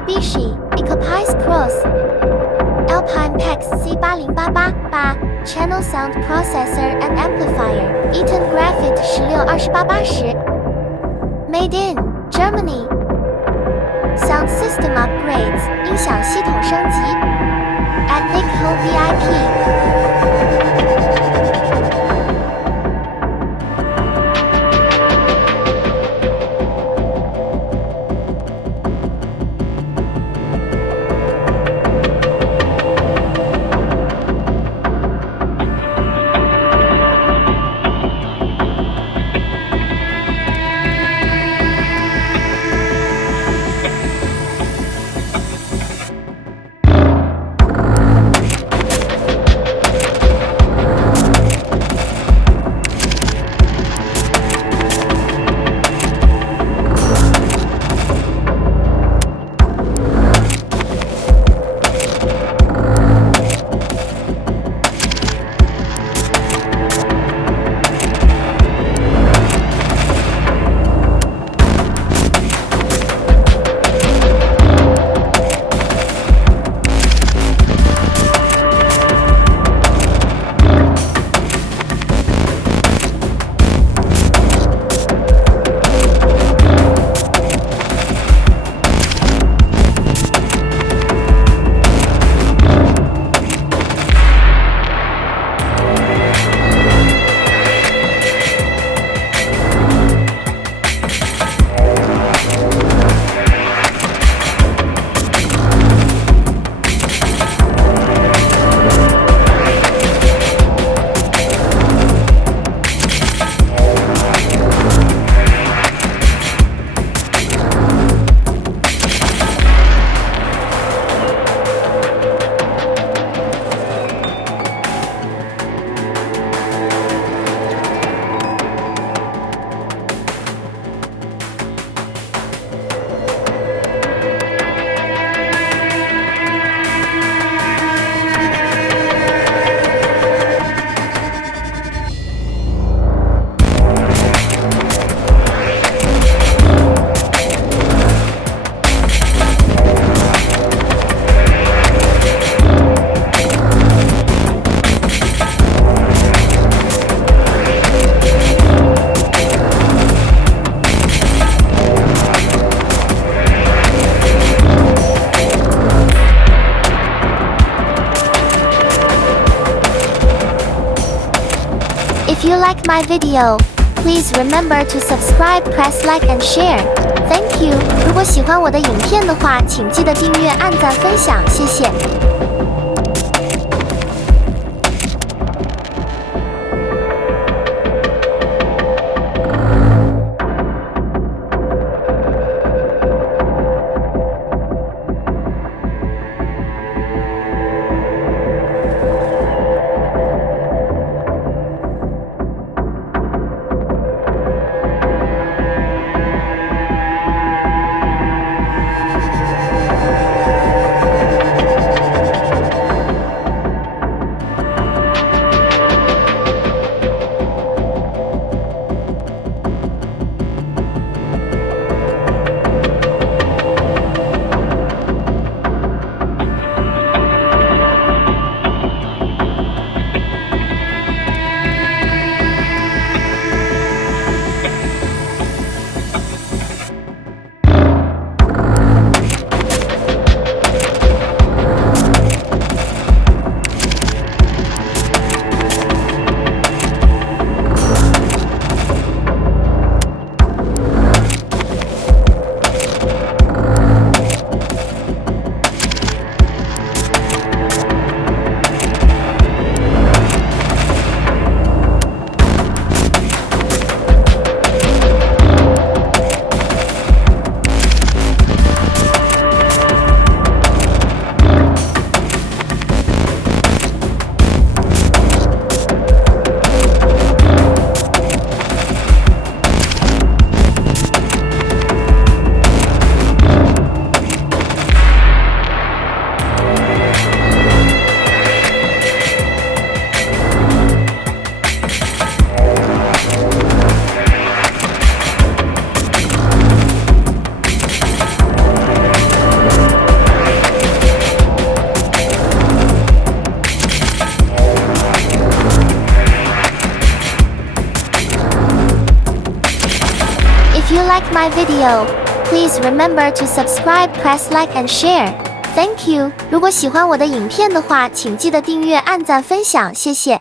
Mitsubishi Eclipse Cross Alpine PXE-C80-88 Channel Sound Processor and Amplifier ETON GRAPHIT 162880 Made in Germany Sound System Upgrades 音响系统升级 At Nico VIP If you like my video, please remember to subscribe, press like and share. Thank you. 如果喜欢我的影片的话，请记得订阅、按赞、分享，谢谢。If you like my video, please remember to subscribe, press like and share. Thank you. 如果喜欢我的影片的话，请记得订阅、按赞、分享，谢谢。